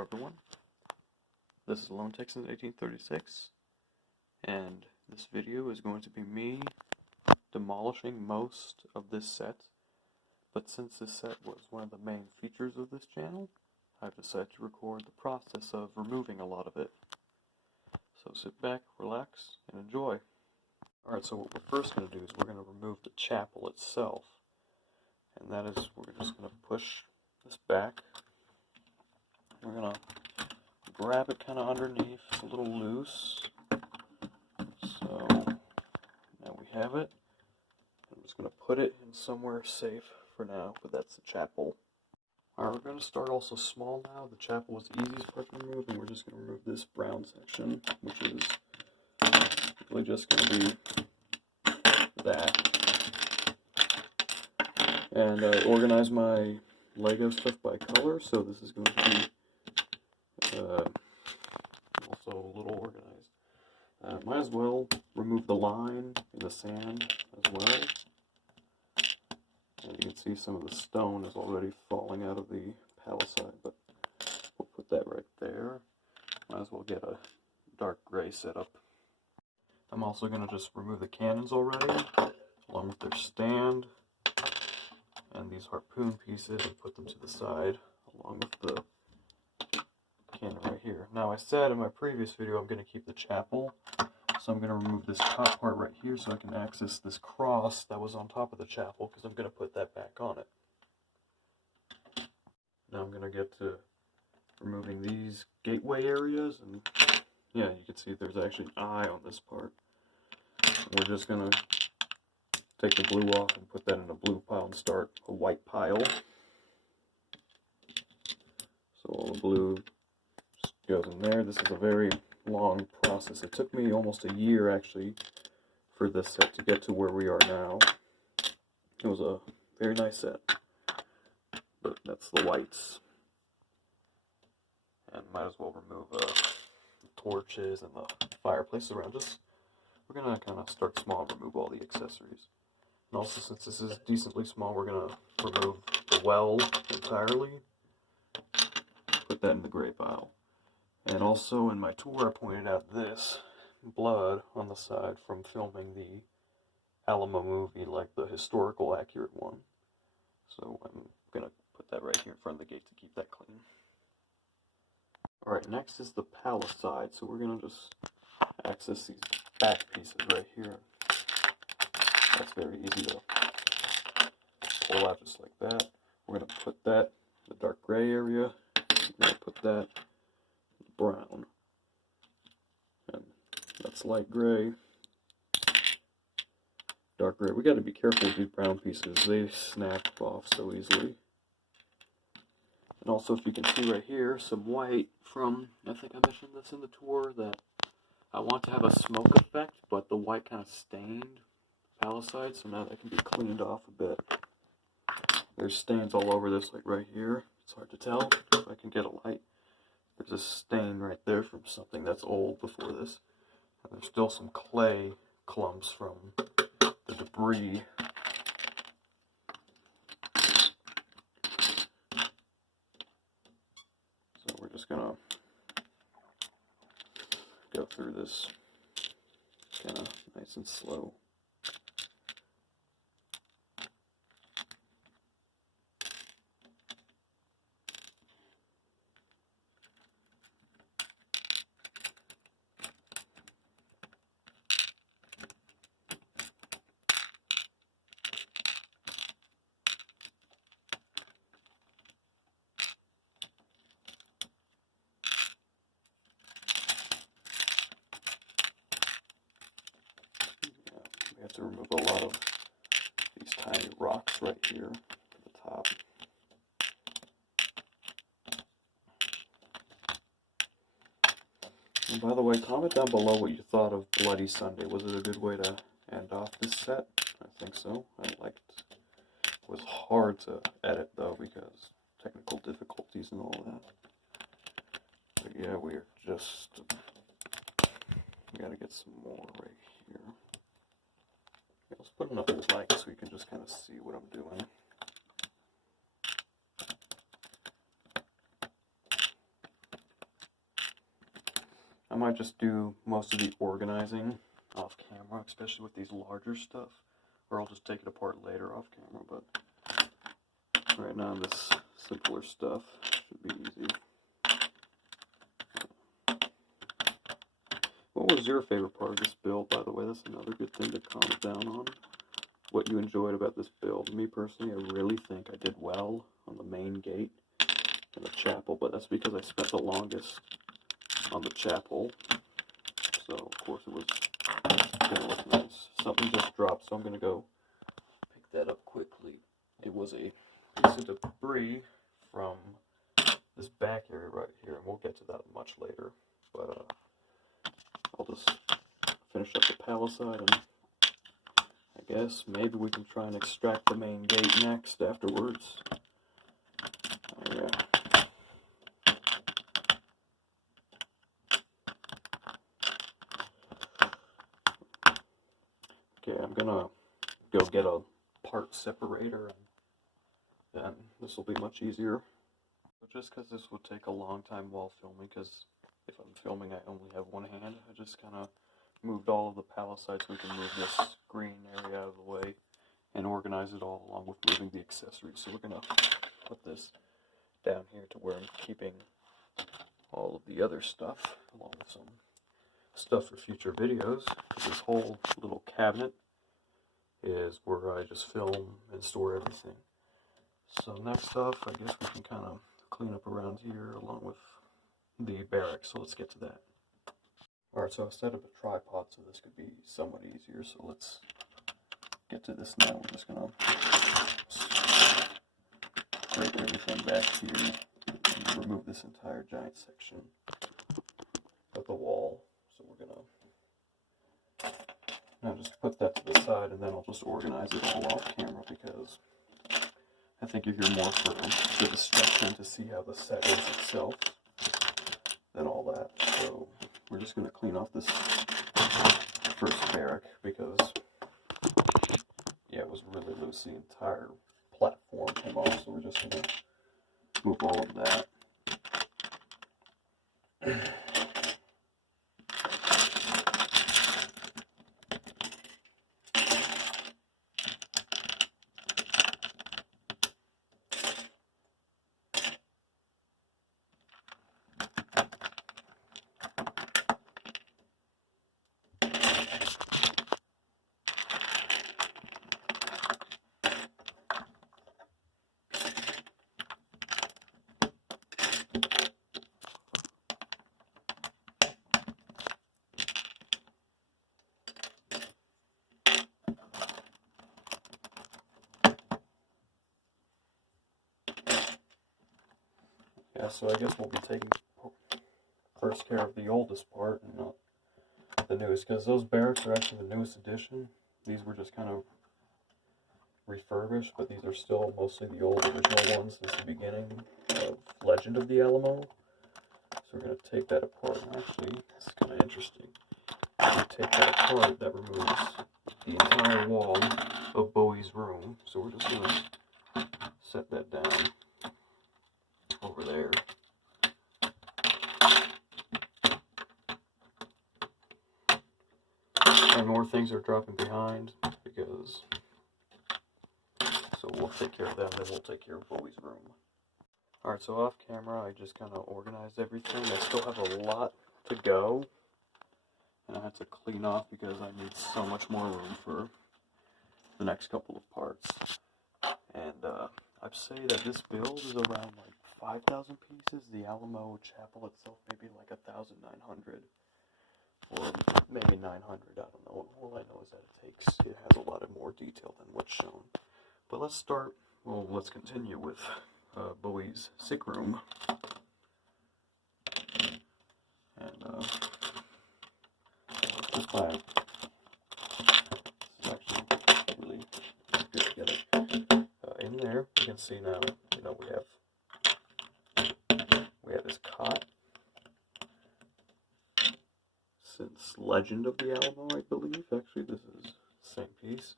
Hello everyone, this is Lone Texans 1836, and this video is going to be me demolishing most of this set, but since this set was one of the main features of this channel, I've decided to record the process of removing a lot of it. So sit back, relax, and enjoy. Alright, so what we're first going to do is we're going to remove the chapel itself, and that is, we're just going to push this back. We're going to grab it kind of underneath. It's a little loose. So now we have it. I'm just going to put it in somewhere safe for now, but that's the chapel. Alright, we're going to start also small now. The chapel was the easiest part to remove, and we're just going to remove this brown section, which is really just going to be that. And I organized my Lego stuff by color, so this is going to be also a little organized. Might as well remove the line in the sand as well. And you can see some of the stone is already falling out of the palisade, but we'll put that right there. Might as well get a dark gray setup. I'm also going to just remove the cannons already, along with their stand, and these harpoon pieces, and put them to the side, along with the cannon right here. Now I said in my previous video I'm going to keep the chapel, so I'm going to remove this top part right here so I can access this cross that was on top of the chapel, because I'm going to put that back on it. Now I'm going to get to removing these gateway areas, and yeah, you can see there's actually an eye on this part. We're just going to take the blue off and put that in a blue pile and start a white pile. So all the blue just goes in there. This is a very long process. It took me almost a year actually for this set to get to where we are now. It was a very nice set. But that's the whites. And might as well remove the torches and the fireplace around us. We're going to kind of start small and remove all the accessories. And also, since this is decently small, we're going to remove the well entirely. Put that in the gray pile. And also in my tour I pointed out this blood on the side from filming the Alamo movie, like the historical accurate one. So I'm going to put that right here in front of the gate to keep that clean. Alright, next is the palisade. So we're going to just access these back pieces right here. That's very easy to pull out just like that. We're going to put that in the dark gray area. We're going to put that in the brown. And that's light gray. Dark gray. We got to be careful with these brown pieces. They snap off so easily. And also, if you can see right here, some white from, I think I mentioned this in the tour, that I want to have a smoke effect, but the white kind of stained the palisade, so now that can be cleaned off a bit. There's stains all over this, like right here. It's hard to tell if I can get a light. There's a stain right there from something that's old before this. And there's still some clay clumps from the debris. So we're just gonna go through this kind of nice and slow. We have to remove a lot of these tiny rocks right here at the top. And by the way, comment down below what you thought of Bloody Sunday. Was it a good way to end off this set? I think so. I liked it. It was hard to edit though because technical difficulties and all that. But yeah, we're just, we gotta get some more right here. Yeah, let's put another light so you can just kind of see what I'm doing. might just do most of the organizing off camera, especially with these larger stuff, or I'll just take it apart later off camera, but right now this simpler stuff should be easy. What was your favorite part of this build, by the way? That's another good thing to comment down on. What you enjoyed about this build. Me personally, I really think I did well on the main gate and the chapel, but that's because I spent the longest on the chapel. So, of course, it was going to look nice. Something just dropped, so I'm going to go pick that up quickly. It was a piece of debris from this back area right here, and we'll get to that much later. But I'll just finish up the palisade, and I guess maybe we can try and extract the main gate next afterwards. Yeah. Okay, I'm gonna go get a part separator, and then this will be much easier. But just because this would take a long time while filming, because if I'm filming I only have one hand, I just kind of moved all of the palisade so we can move this green area out of the way and organize it all along with moving the accessories. So we're gonna put this down here to where I'm keeping all of the other stuff, along with some stuff for future videos. This whole little cabinet is where I just film and store everything. So next off, I guess we can kind of clean up around here along with the barracks, so let's get to that. Alright, so I set up a tripod so this could be somewhat easier, so let's get to this now. We're just going to scrape everything back here and remove this entire giant section of the wall. So we're going to now just put that to the side, and then I'll just organize it all off camera, because I think you're here more for the distraction to see how the set is itself than all that. So we're just going to clean off this first barrack, because yeah, it was really loose. The entire platform came off, so we're just going to move all of that. Yeah, so I guess we'll be taking first care of the oldest part and not the newest, because those barracks are actually the newest addition. These were just kind of refurbished, but these are still mostly the old original ones since the beginning of Legend of the Alamo. So we're going to take that apart. Actually, this is kind of interesting. If we take that apart, that removes the entire wall of Bowie's room. So we're just going to set that down over there. And more things are dropping behind, because so we'll take care of that, and then we'll take care of Bowie's room. Alright, so off camera I just kind of organized everything. I still have a lot to go, and I had to clean off because I need so much more room for the next couple of parts. And I'd say that this build is around like 5,000 pieces. The Alamo Chapel itself maybe like 1,900, or maybe 900, I don't know. All I know is that it has a lot of more detail than what's shown. But let's continue with Bowie's sick room. And just by, this is actually really good to get it in there. You can see now, we have this cot since Legend of the Alamo, I believe. Actually, this is the same piece.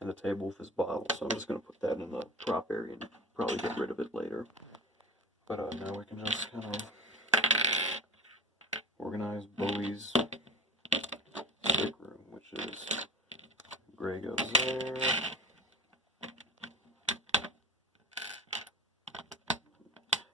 And the table with his bottle. So I'm just going to put that in the prop area and probably get rid of it later. But now we can just kind of organize organize Bowie's stick room, which is gray goes there.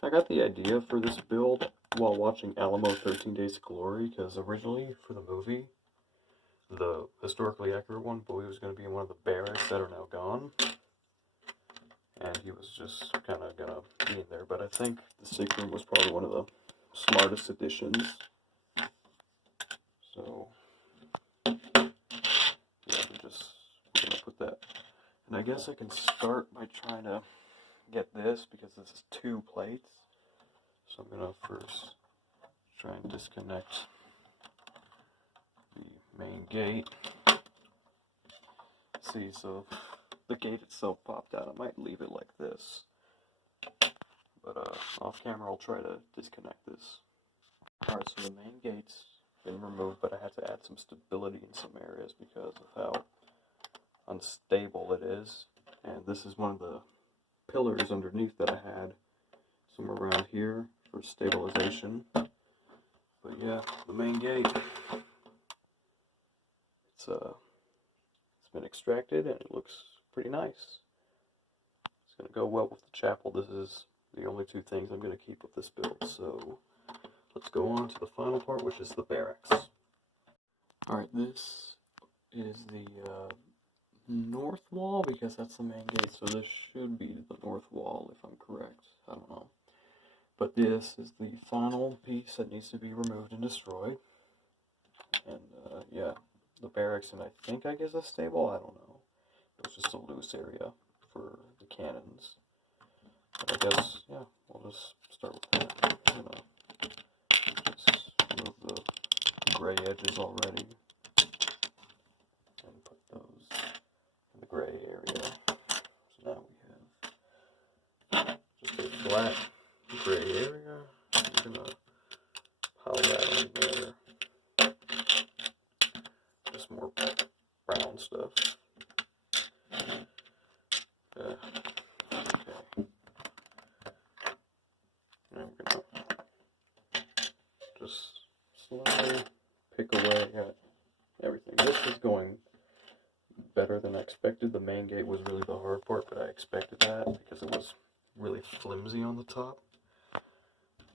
I got the idea for this build while watching Alamo 13 Days of Glory, because originally for the movie, the historically accurate one, Bowie was going to be in one of the barracks that are now gone. And he was just kind of going to be in there. But I think the sick room was probably one of the smartest additions. So, yeah, we're going to put that. And I guess I can start by trying to get this, because this is 2 plates. So I'm going to first try and disconnect the main gate. See, so the gate itself popped out. I might leave it like this. But off camera I'll try to disconnect this. Alright, so the main gate's been removed, but I had to add some stability in some areas because of how unstable it is. And this is one of the pillars underneath that I had somewhere around here for stabilization. But yeah, the main gate, it's been extracted and it looks pretty nice. It's gonna go well with the chapel. This is the only 2 things I'm gonna keep with this build. So let's go on to the final part, which is the barracks. Alright, this is the north wall, because that's the main gate, so this should be the north wall if I'm correct. I don't know. But this is the final piece that needs to be removed and destroyed. And yeah, the barracks, and I think I guess a stable, I don't know. It was just a loose area for the cannons. But I guess, yeah, we'll just start with that. I'm gonna just remove the gray edges already and put those in the gray area. So now we have just a flat gray area. I'm gonna pile that on there. Just more brown stuff. Yeah. Okay. Now I'm gonna just slowly pick away at everything. This is going better than I expected. The main gate was really the hard part, but I expected that because it was really flimsy on the top.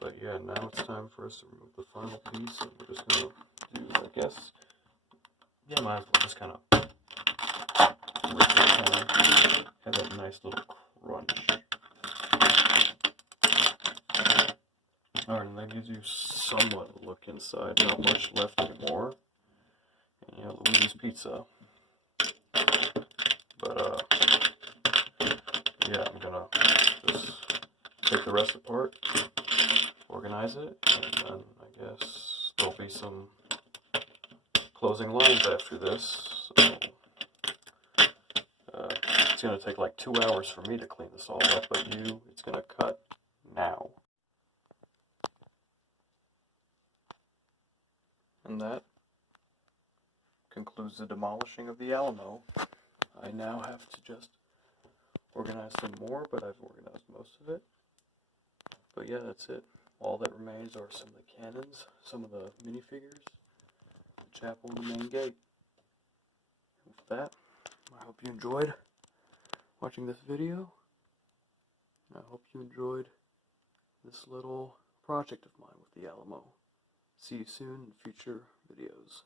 But yeah, now it's time for us to remove the final piece, and we're just gonna do, I guess, yeah, might as well just kind of have that nice little crunch. Alright, and that gives you somewhat a look inside. Not much left anymore. And yeah, Luigi's Pizza. But yeah, I'm gonna just take the rest apart, organize it, and then I guess there'll be some closing lines after this. So it's gonna take like 2 hours for me to clean this all up, but it's gonna cut now. And that concludes the demolishing of the Alamo. I now have to just organize some more, but I've organized most of it. But yeah, that's it. All that remains are some of the cannons, some of the minifigures, the chapel, and the main gate. With that, I hope you enjoyed watching this video. I hope you enjoyed this little project of mine with the Alamo. See you soon in future videos.